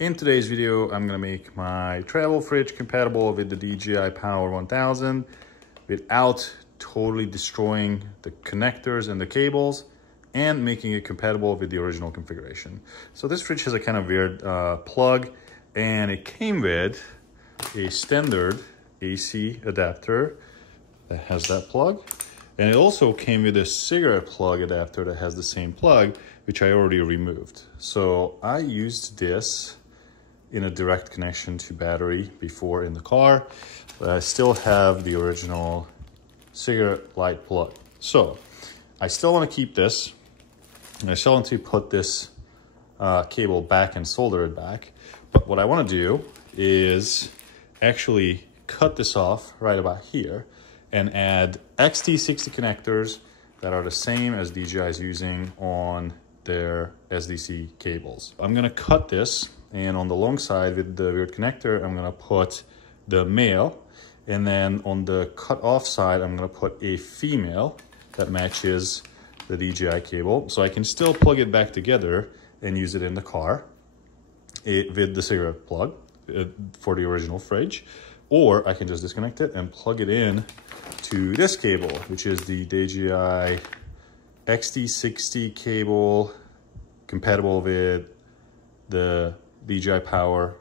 In today's video, I'm gonna make my travel fridge compatible with the DJI Power 1000 without totally destroying the connectors and the cables and making it compatible with the original configuration. So this fridge has a kind of weird plug, and it came with a standard AC adapter that has that plug. And it also came with a cigarette plug adapter that has the same plug, which I already removed. So I used this in a direct connection to battery before in the car, but I still have the original cigarette light plug. So I still want to keep this, and I still want to put this cable back and solder it back. But what I want to do is actually cut this off right about here and add XT60 connectors that are the same as DJI is using on their SDC cables. I'm gonna cut this, and on the long side with the weird connector, I'm gonna put the male, and then on the cut off side, I'm gonna put a female that matches the DJI cable. So I can still plug it back together and use it in the car with the cigarette plug for the original fridge. Or I can just disconnect it and plug it in to this cable, which is the DJI XT60 cable compatible with the DJI Power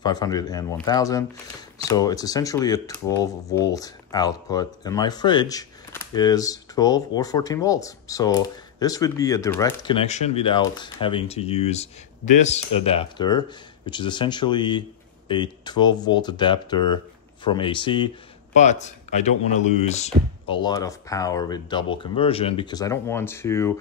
500 and 1000. So it's essentially a 12 volt output, and my fridge is 12 or 14 volts. So this would be a direct connection without having to use this adapter, which is essentially a 12 volt adapter from AC, but I don't want to lose a lot of power with double conversion because I don't want to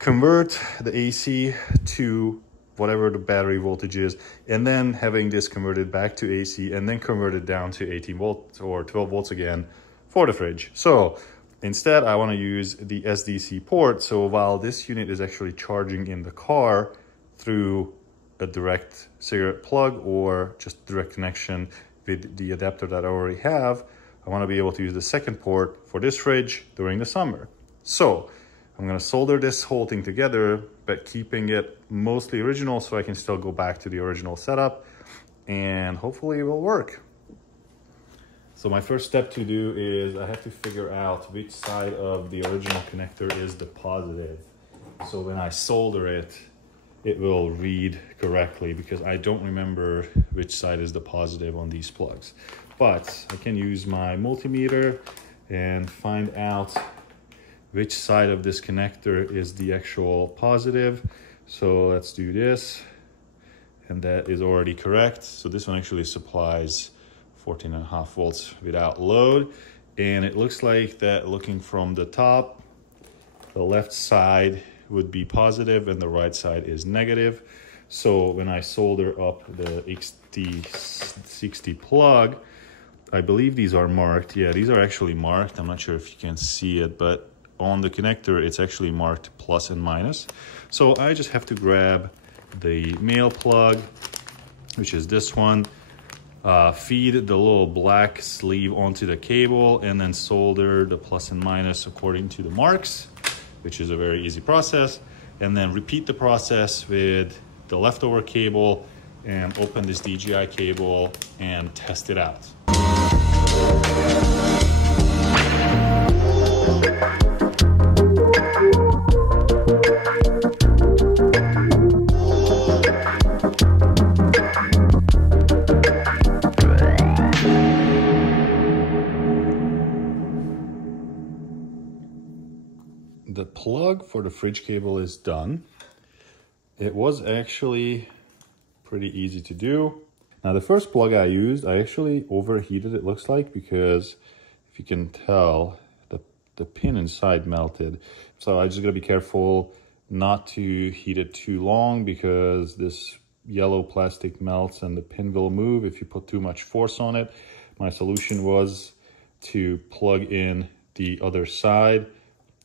convert the AC to whatever the battery voltage is, and then having this converted back to AC and then converted down to 18 volts or 12 volts again for the fridge. So instead, I want to use the SDC port. So while this unit is actually charging in the car through a direct cigarette plug or just direct connection with the adapter that I already have, I want to be able to use the second port for this fridge during the summer. So I'm going to solder this whole thing together, but keeping it mostly original so I can still go back to the original setup, and hopefully it will work. So my first step to do is I have to figure out which side of the original connector is the positive. So when I solder it, it will read correctly because I don't remember which side is the positive on these plugs. But I can use my multimeter and find out which side of this connector is the actual positive. So let's do this, and that is already correct. So this one actually supplies 14.5 volts without load, and it looks like that looking from the top, the left side would be positive and the right side is negative. So when I solder up the XT60 plug, I believe these are marked. Yeah, these are actually marked. I'm not sure if you can see it, but on the connector, it's actually marked plus and minus. So I just have to grab the male plug, which is this one, feed the little black sleeve onto the cable, and then solder the plus and minus according to the marks, which is a very easy process. And then repeat the process with the leftover cable and open this DJI cable and test it out. The plug for the fridge cable is done. It was actually pretty easy to do. Now the first plug I used, I actually overheated, it looks like, because if you can tell, the pin inside melted. So I just gotta be careful not to heat it too long because this yellow plastic melts and the pin will move if you put too much force on it. My solution was to plug in the other side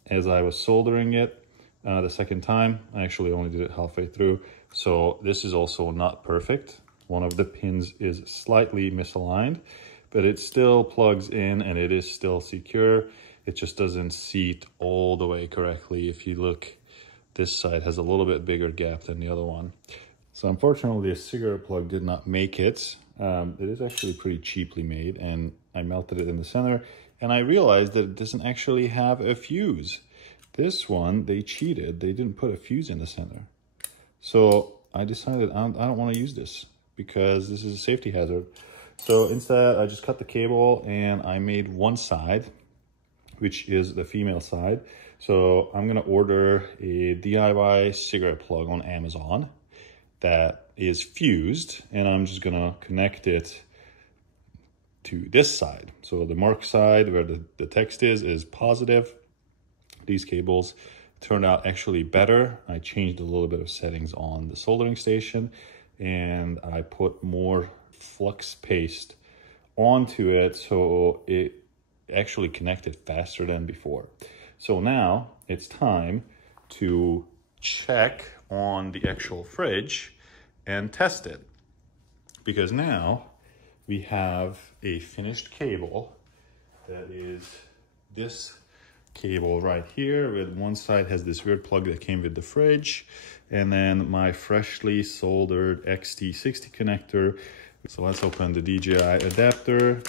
as I was soldering it the second time. I actually only did it halfway through. So this is also not perfect. One of the pins is slightly misaligned, but it still plugs in and it is still secure. It just doesn't seat all the way correctly. If you look, this side has a little bit bigger gap than the other one. So unfortunately, a cigarette plug did not make it. It is actually pretty cheaply made, and I melted it in the center, and I realized that it doesn't actually have a fuse. This one, they cheated. They didn't put a fuse in the center. So I decided I don't want to use this because this is a safety hazard. So instead, I just cut the cable and I made one side, which is the female side. So I'm gonna order a DIY cigarette plug on Amazon that is fused, and I'm just gonna connect it to this side. So the mark side where the text is positive. These cables turned out actually better. I changed a little bit of settings on the soldering station, and I put more flux paste onto it so it actually connected faster than before. So now it's time to check on the actual fridge and test it, because now we have a finished cable that is this cable right here, with one side has this weird plug that came with the fridge, and then my freshly soldered XT60 connector. So let's open the DJI adapter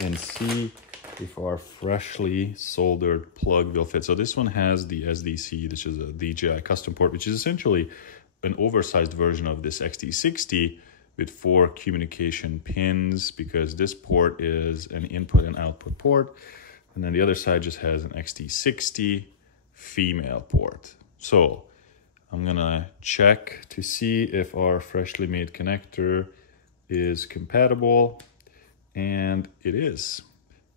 and see if our freshly soldered plug will fit. So this one has the SDC, which is a DJI custom port, which is essentially an oversized version of this XT60 with 4 communication pins, because this port is an input and output port. And then the other side just has an XT60 female port. So I'm gonna check to see if our freshly made connector is compatible, and it is.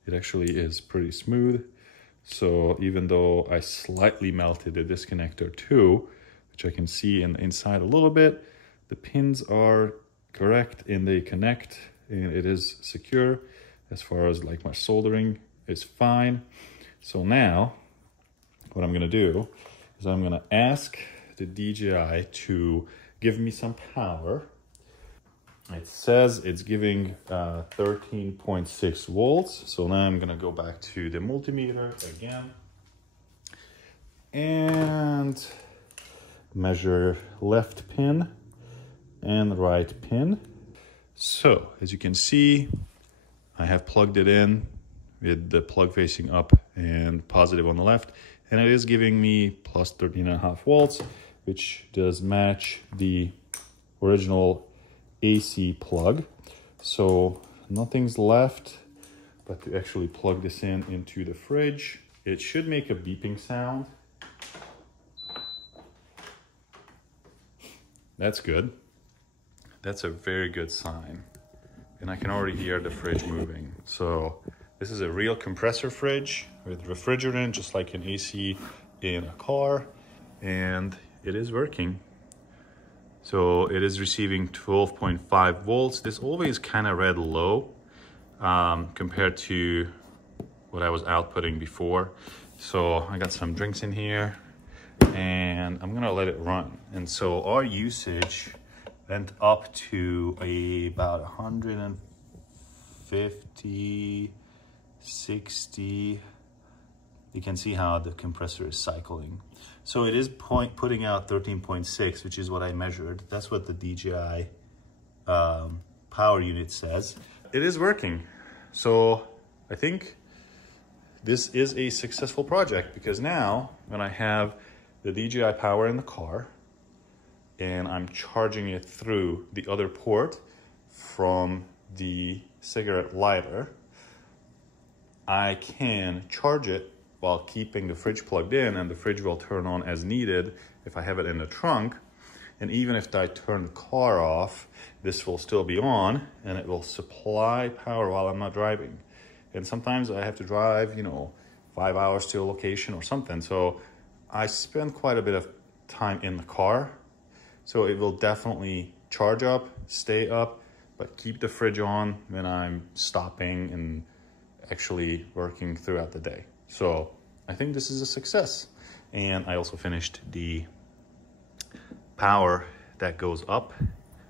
It actually is pretty smooth. So even though I slightly melted the disconnector too, which I can see in the inside a little bit, the pins are correct and they connect, and it is secure. As far as like my soldering is fine. So now what I'm gonna do is I'm gonna ask the DJI to give me some power. It says it's giving 13.6 volts. So now I'm gonna go back to the multimeter again and measure left pin and right pin. So as you can see, I have plugged it in with the plug facing up and positive on the left, and it is giving me plus 13.5 volts, which does match the original AC plug. So nothing's left but to actually plug this in into the fridge. It should make a beeping sound. That's good. That's a very good sign. And I can already hear the fridge moving. So this is a real compressor fridge with refrigerant, just like an AC in a car, and it is working. So it is receiving 12.5 volts. This always kind of read low compared to what I was outputting before. So I got some drinks in here and I'm gonna let it run. And so our usage went up to about 150, 60. You can see how the compressor is cycling. So it is putting out 13.6, which is what I measured. That's what the DJI Power unit says. It is working. So I think this is a successful project, because now when I have the DJI Power in the car and I'm charging it through the other port from the cigarette lighter, I can charge it while keeping the fridge plugged in, and the fridge will turn on as needed if I have it in the trunk. And even if I turn the car off, this will still be on and it will supply power while I'm not driving. And sometimes I have to drive, 5 hours to a location or something. So I spend quite a bit of time in the car. So it will definitely charge up, stay up, but keep the fridge on when I'm stopping and actually working throughout the day. So I think this is a success. And I also finished the power that goes up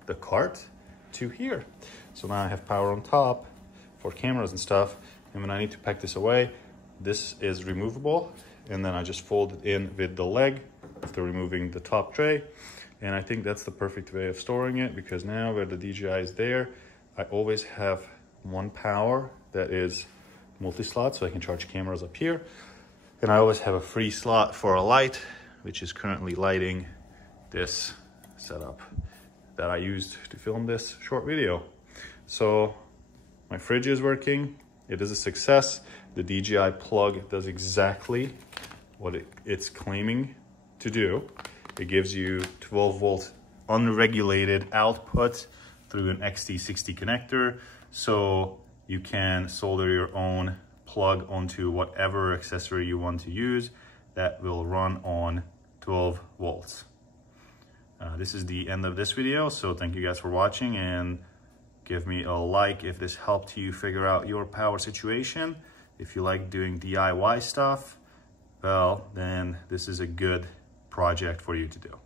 the cart to here. So now I have power on top for cameras and stuff. And when I need to pack this away, this is removable. And then I just fold it in with the leg after removing the top tray. And I think that's the perfect way of storing it, because now where the DJI is there, I always have one power that is multi-slot, so I can charge cameras up here. And I always have a free slot for a light, which is currently lighting this setup that I used to film this short video. So my fridge is working. It is a success. The DJI plug does exactly what it's claiming to do. It gives you 12 volt unregulated output through an XT60 connector. So you can solder your own plug onto whatever accessory you want to use that will run on 12 volts. This is the end of this video. So thank you guys for watching, and give me a like if this helped you figure out your power situation. If you like doing DIY stuff, well, then this is a good project for you to do.